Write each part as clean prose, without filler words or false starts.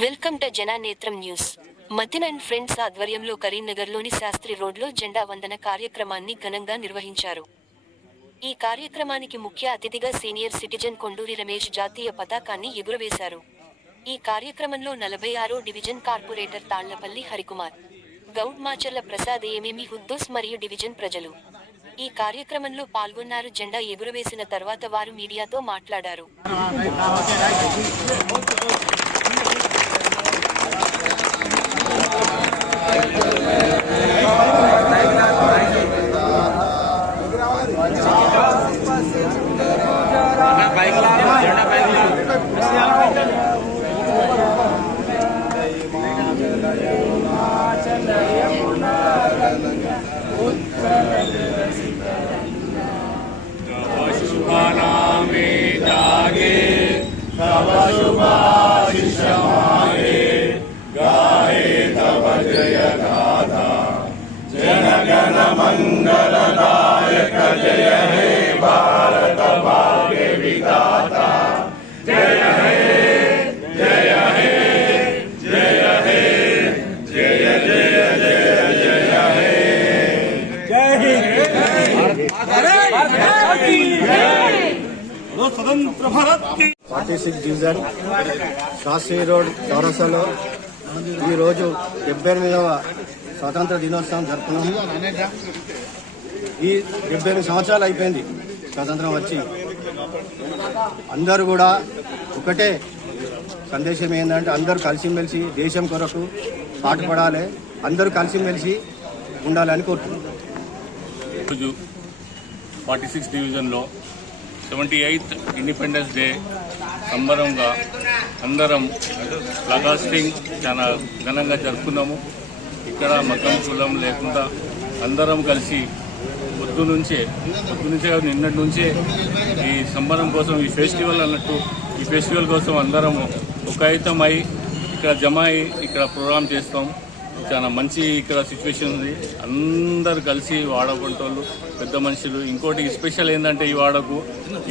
Welcome to Jananetram news. Mateen and friends ఆధ్వర్యంలో కరీంనగర్లోని శాస్త్రి రోడ్లో జెండా వందన కార్యక్రమాన్ని ఘనంగా నిర్వహించారు. ఈ కార్యక్రమానికి ముఖ్య అతిథిగా సీనియర్ సిటిజన్ కొండూరి రమేష్ జాతీయ పతాకాన్ని ఎగురవేశారు. ఈ కార్యక్రమంలో 46వ డివిజన్ కార్పొరేటర్ తాళ్లపల్లి హరికుమార్, గౌడ్ మాచర్ల ప్రసాద్, ఏమేమి హుద్దూస్ మరియు డివిజన్ ప్రజలు ఈ కార్యక్రమంలో పాల్గొన్నారు. జెండా ఎగురవేసిన తర్వాత వారు మీడియాతో మాట్లాడారు. जनगण मंगलदायक जय हे भारत भाग्य विधाता जय हे जय हे जय हे जय जय जय जय हे जय स्वतंत्र भारत की 46 डिवीजन शास्त्री रोड चौरसाలో ఈ రోజు 78వ స్వాతంత్ర దినోత్సవం జరుపుకున్నాము. ఈ 78 సంవత్సరాలు అయిపోయింది స్వాతంత్రం వచ్చి. అందరూ కూడా ఒకటే సందేశం ఏంటంటే అందరూ కలిసిమెలిసి దేశం కొరకు పాటుపడాలి, అందరూ కలిసిమెలిసి ఉండాలని కోరుతున్నాం. 46 డివిజన్లో 78th ఇండిపెండెన్స్ డే సంబరంగా అందరం ఫ్లాగ్ చాలా ఘనంగా జరుపుకున్నాము. ఇక్కడ మతం కులం లేకుండా అందరం కలిసి పొద్దు నుంచే నిన్నటి నుంచే ఈ సంబరం కోసం, ఈ ఫెస్టివల్ అన్నట్టు, ఈ ఫెస్టివల్ కోసం అందరం ఒకాయితమై ఇక్కడ జమ అయి ఇక్కడ ప్రోగ్రాం చేస్తాం. చాలా మంచి ఇక్కడ సిచ్యువేషన్ ఉంది. అందరు కలిసి వాడకుంటోళ్ళు, పెద్ద మనుషులు. ఇంకోటి స్పెషల్ ఏంటంటే ఈ వాడకు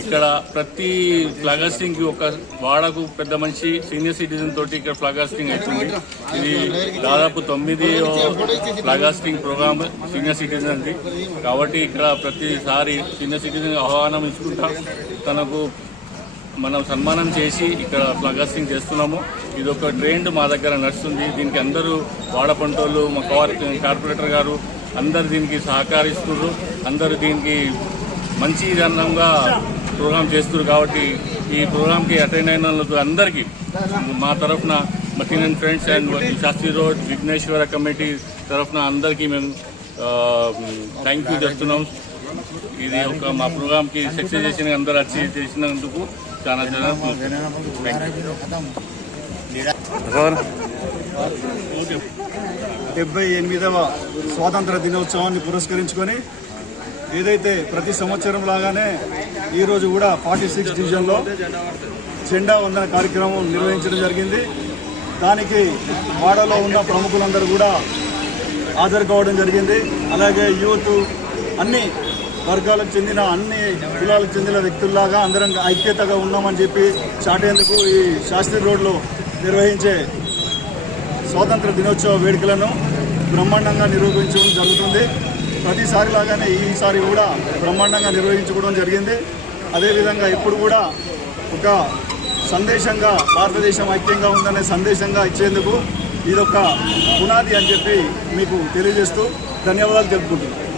ఇక్కడ ప్రతి ఫ్లాగ్ హాస్టింగ్కి ఒక వాడకు పెద్ద మనిషి సీనియర్ సిటిజన్ తోటి ఇక్కడ ఫ్లాగ్ హాస్టింగ్ అవుతుంది. ఇది దాదాపు 9వ ఫ్లాగ్ హాస్టింగ్ ప్రోగ్రామ్ సీనియర్ సిటిజన్ది. కాబట్టి ఇక్కడ ప్రతిసారి సీనియర్ సిటిజన్ ఆహ్వానం ఇచ్చుకుంటా తనకు మనం సన్మానం చేసి ఇక్కడ ఫ్లాగ్ హాస్టింగ్ చేస్తున్నాము. ఇది ఒక ట్రెండ్ మా దగ్గర నడుస్తుంది. దీనికి అందరూ వాడపంటోళ్ళు, మా కార్పొరేటర్ గారు అందరు దీనికి సహకరిస్తున్నారు. అందరూ దీనికి మంచి విధానంగా ప్రోగ్రాం చేస్తున్నారు. కాబట్టి ఈ ప్రోగ్రాంకి అటెండ్ అయిన అందరికీ మా తరఫున Mateen and friends and Shastri road Vigneshwara committee తరఫున అందరికీ మేము థ్యాంక్ యూ చేస్తున్నాం. ఇది ఒక మా ప్రోగ్రాంకి సక్సెస్ చేసిన అందరూ వచ్చి చేసినందుకు చాలా 78వ స్వాతంత్ర దినోత్సవాన్ని పురస్కరించుకొని ఏదైతే ప్రతి సంవత్సరం లాగానే ఈరోజు కూడా 46 డివిజన్లో జెండా వందన కార్యక్రమం నిర్వహించడం జరిగింది. దానికి వాడలో ఉన్న ప్రముఖులందరూ కూడా హాజరు కావడం జరిగింది. అలాగే యూత్, అన్ని వర్గాలకు చెందిన, అన్ని కులాలకు చెందిన వ్యక్తుల్లాగా అందరం ఐక్యతగా ఉన్నామని చెప్పి చాటేందుకు ఈ శాస్త్రి రోడ్లో నిర్వహించే స్వాతంత్ర దినోత్సవ వేడుకలను బ్రహ్మాండంగా నిర్వహించడం జరుగుతుంది. ప్రతిసారి లాగానే ఈసారి కూడా బ్రహ్మాండంగా నిర్వహించుకోవడం జరిగింది. అదేవిధంగా ఇప్పుడు కూడా ఒక సందేశంగా భారతదేశం ఐక్యంగా ఉందనే సందేశంగా ఇచ్చేందుకు ఇదొక పునాది అని చెప్పి మీకు తెలియజేస్తూ ధన్యవాదాలు తెలుపుకుంటున్నాను.